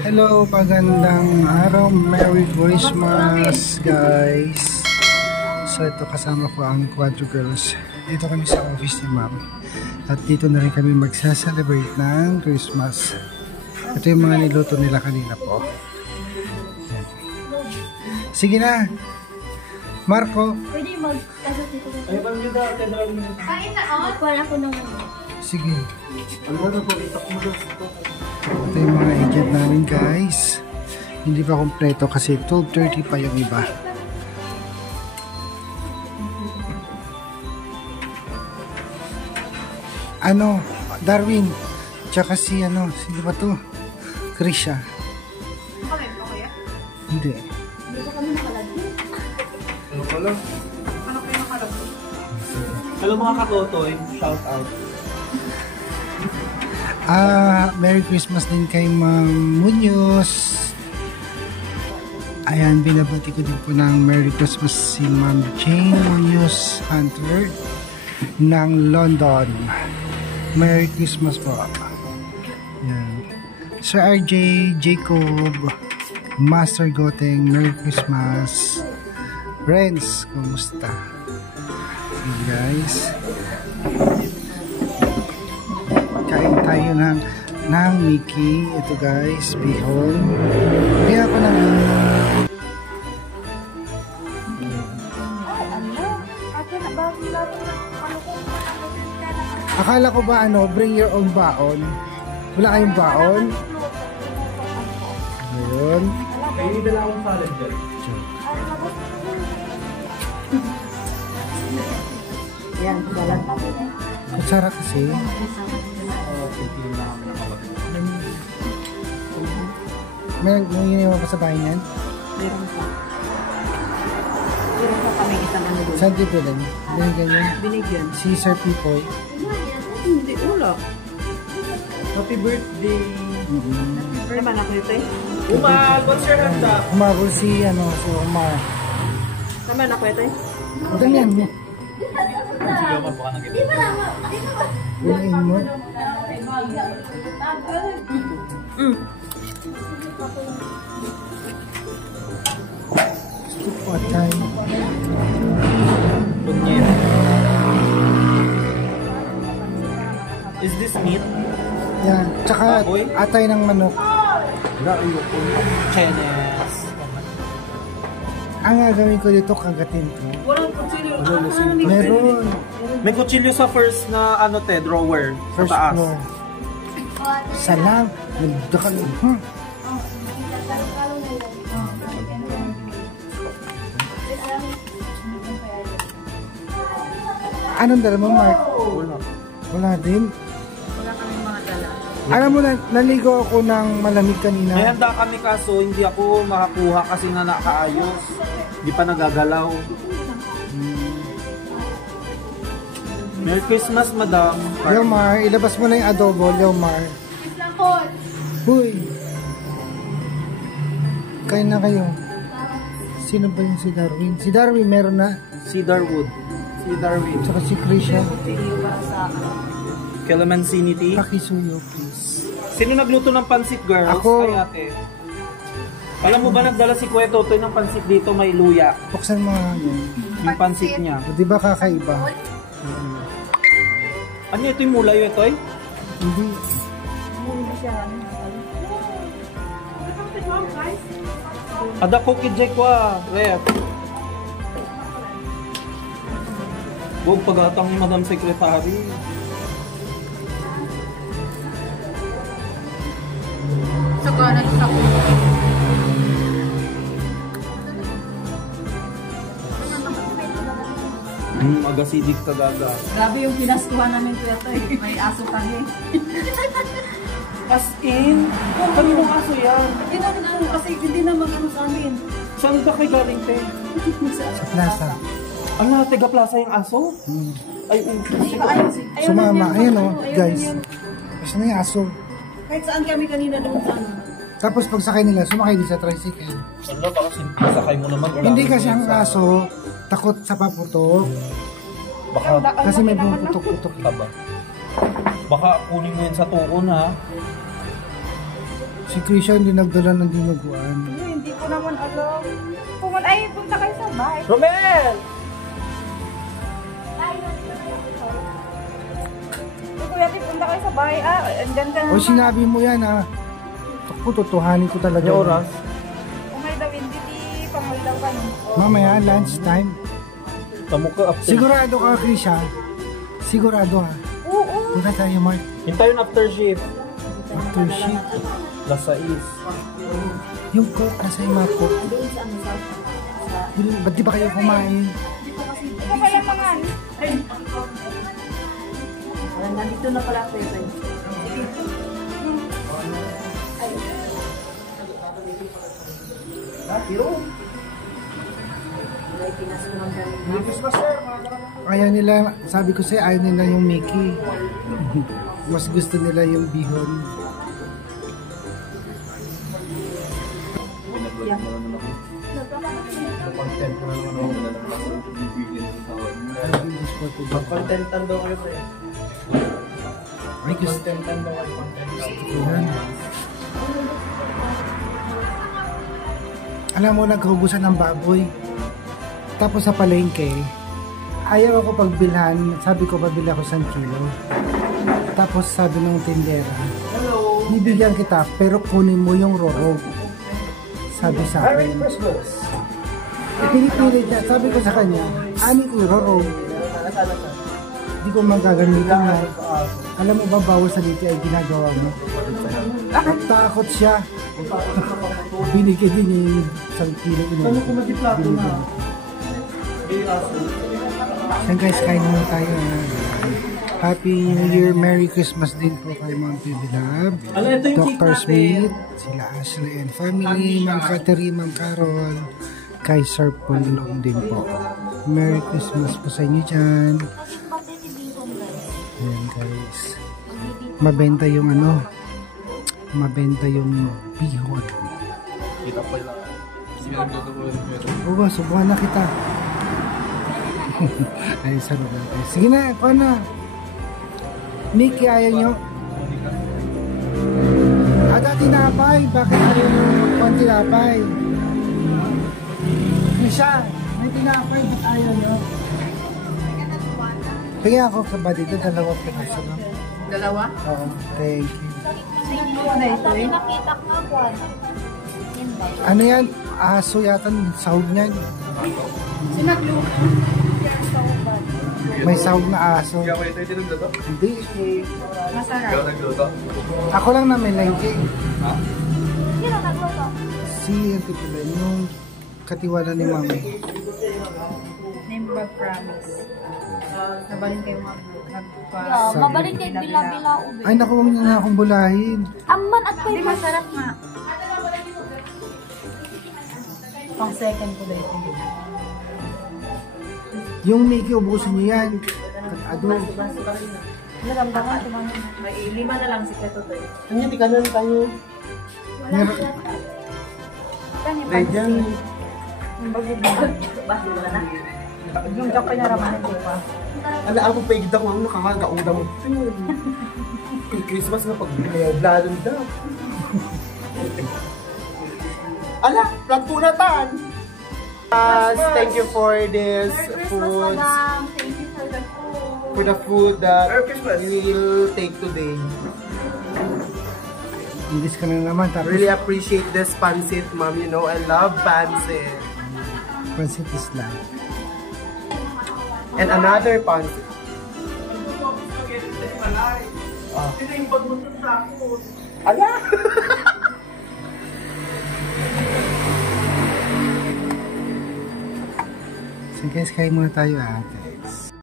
Hello, magandang araw, Merry Christmas guys. So ito kasama ko ang Quadro Girls. Dito kami sa office ni Ma'am. At dito na rin kami magsa-celebrate ng Christmas. Ito yung mga niluto nila kanina po. Yan. Sige na Marco. Pwede mag-kasot dito. Ay, bang yun daw, tendral mo. Kain na ako. Wala ko naman. Sige. Ano na po, itak mo daw. Ito yung mga agent namin guys. Hindi pa kompleto kasi 12:30 pa yung iba. Ano, Darwin, tsaka si ano, sino ba to? Krisha. Kami po kuya? Hindi. Dito kami nakalagay. Ano pala? Ano kayo nakalagay? Hello mga katotoy, shout out. Merry Christmas din kay Ma'am Munoz. Ayan, binabati ko din po ng Merry Christmas si Ma'am Jane Munoz Hunter ng London. Merry Christmas po. Ayan. Sir RJ, Jacob, Master Goteng, Merry Christmas. Friends, kumusta? Hey guys. Kain tayo ng Mickey. Ito guys, bihon. Kaya ako na akala ko ba ano, bring your own baon? Wala kayong baon? Ayun. Ay, hindi dala akong salad dyan. Yan, salad. Kutsara kasi. May iniwan pa sa bahay niyan? Meron pa. Meron pa kami isang ano doon. Saan dito din? Binigyan yun? Binigyan. Si Sir Pipoy. Hindi, wala. Happy birthday! Naman ako ito eh. Umar, what's your hand up? Umabol si ano, si Omar. Naman ako ito eh. Ganyan mo. Sige, Omar, baka nag-ibig. Bunain mo. Patay. Is this meat? Yan. Tsaka Baboy? atay ng manok. Wala, ayoko. Chenes. Ang gagawin ko dito, kagatin ko. Walang kutsilyo. Meron. May kutsilyo sa first na ano te, drawer. First sa taas. floor. Salang. Nagdakan. Anong dala mo, Mark? Wala. Wala din. Wala kami mga dala. Alam mo, naligo ako ng malamig May kanina. handa kami kaso hindi ako makakuha kasi na nakaayos. Hindi pa nagagalaw. Merry Christmas, madam. Leomar, ilabas mo na yung adobo, Leomar. Huy! Kain na kayo. Sino ba yung si Darwin? Si Darwin meron na. Cedarwood. Cedarwood. Saka si Krisha. Calamansi tea. Pakisuyo, please. Sino nagluto ng pansit, girls? Ako. Ay, ate. Alam mo ba nagdala si Kuya Totoy ng pansit dito, may luya. Buksan mo nga yun. Yung pansit niya. O, di ba kakaiba? Ano ito yung mulay ito eh? Hindi. Ada cookie jay ko ref. Huwag pagatang ni Madam Secretary. Sa kanan sa Agasidik tagaga. Grabe yung pinaskuhan namin kuya to eh. May aso kami. As in? Kaninong aso yan? Hindi namin ano kasi hindi naman ano sa amin. Saan ba kayo galing, te? Sa plaza. Ano, taga plaza yung aso? Ay, Sumama. Ayan o, guys. Kasi na yung aso. Kahit saan kami kanina doon sa ano. Tapos pagsakay nila, sumakay din sa tricycle. Ano, baka sakay mo naman. Hindi kasi ang aso, takot sa paputok. Baka, Kasi may pumuputok-putok. Baka kunin mo yan sa tuon, ha? Si Krisha hindi nagdala ng dinuguan. Hindi ko naman alam. Ay, punta kayo sa bahay. Romel! Kuya, punta kayo sa bahay. Andyan ka O sinabi mo yan Ako, tutuhanin ko talaga. Yung oras? Umay daw, hindi pangal daw ka. Mamaya, lunch time. Tamuka after. Sigurado ka, Krisha? Sigurado ha? Oo. Punta tayo, Mark. Hintayin after shift. After shift. Last 6. Yung coke, nasa yung mga coke. Ba't di ba kayo kumain? Ikaw pala mga ano? Nandito na pala ako ito. Ayaw nila, sabi ko sa'yo, ayaw nila yung Mickey. Mas gusto nila yung bihon. Contentan daw kayo pre. Ay, gusto Contentan daw kayo. ko yan. Alam mo, naghubusan ng baboy. Tapos sa palengke, ayaw ako pagbilhan. Sabi ko, pabili ako 1 kilo. Tapos sabi ng tindera, bibigyan kita, pero kunin mo yung rorog. Sabi sa akin. Pinipilit niya. Sabi ko sa kanya, ani ko yung rorog. Hindi ko magagamitin na. Alam mo ba, bawal sa liti ay ginagawa mo. At takot siya. Binigyan din niya yung 1 kilo. Ano kung magiplato na? Yan guys, kain naman tayo. Happy New Year, Merry Christmas din po kay Ma'am Pibilab, Dr. Smith, sila Ashley and family, Ma'am Catherine, Ma'am Carol, kay Sir Pulong din po. Merry Christmas po sa inyo dyan. Ayan guys. Mabenta yung mabenta yung bihon. Kita pa lang. Oo, subuhan na kita. Ay, sarap natin. Sige na, kuha na. Mickey, ayaw nyo? Dati tinapay. Bakit ayaw nyo magkuhan tinapay? Krisha, may tinapay. Ba't ayaw nyo? Kaya ako ka dito, 2 piraso lang. 2? Oo, thank you. Nakita ko nga po. Ano yan? Aso yata, sahog niyan. Sinagluto. May sahog na aso. Hindi. Masarap. Ako lang namin lengke. Sino nagluto? Si Antipila, yung katiwala ni Mami. Name bag promise. Nabalin kayo Sabi. Mabalik kay bila-bila ube. Ay, naku, huwag niyo na akong bulahin. Amman at kay Hindi masarap nga. Pang second ko dito. Yung Mickey, ubusin niyo yan. Ado. Naramdaman ko man. May 5 na lang si Keto to. Ano di kanan tayo? Diyan. Basta wala na. Yung joke ko naraman ko pa. Ala ako pa igda ko ang nakakagaunda mo. Kay Christmas na pag bladon daw. Ala, platunatan. Thank you for this food. Thank you for the food. For the food that we will take today. Indis ka na naman. Tapos, Really appreciate this pancit, ma'am. You know, I love pancit. pansit is life. And another pancit. Ala! So guys, kain muna tayo ate.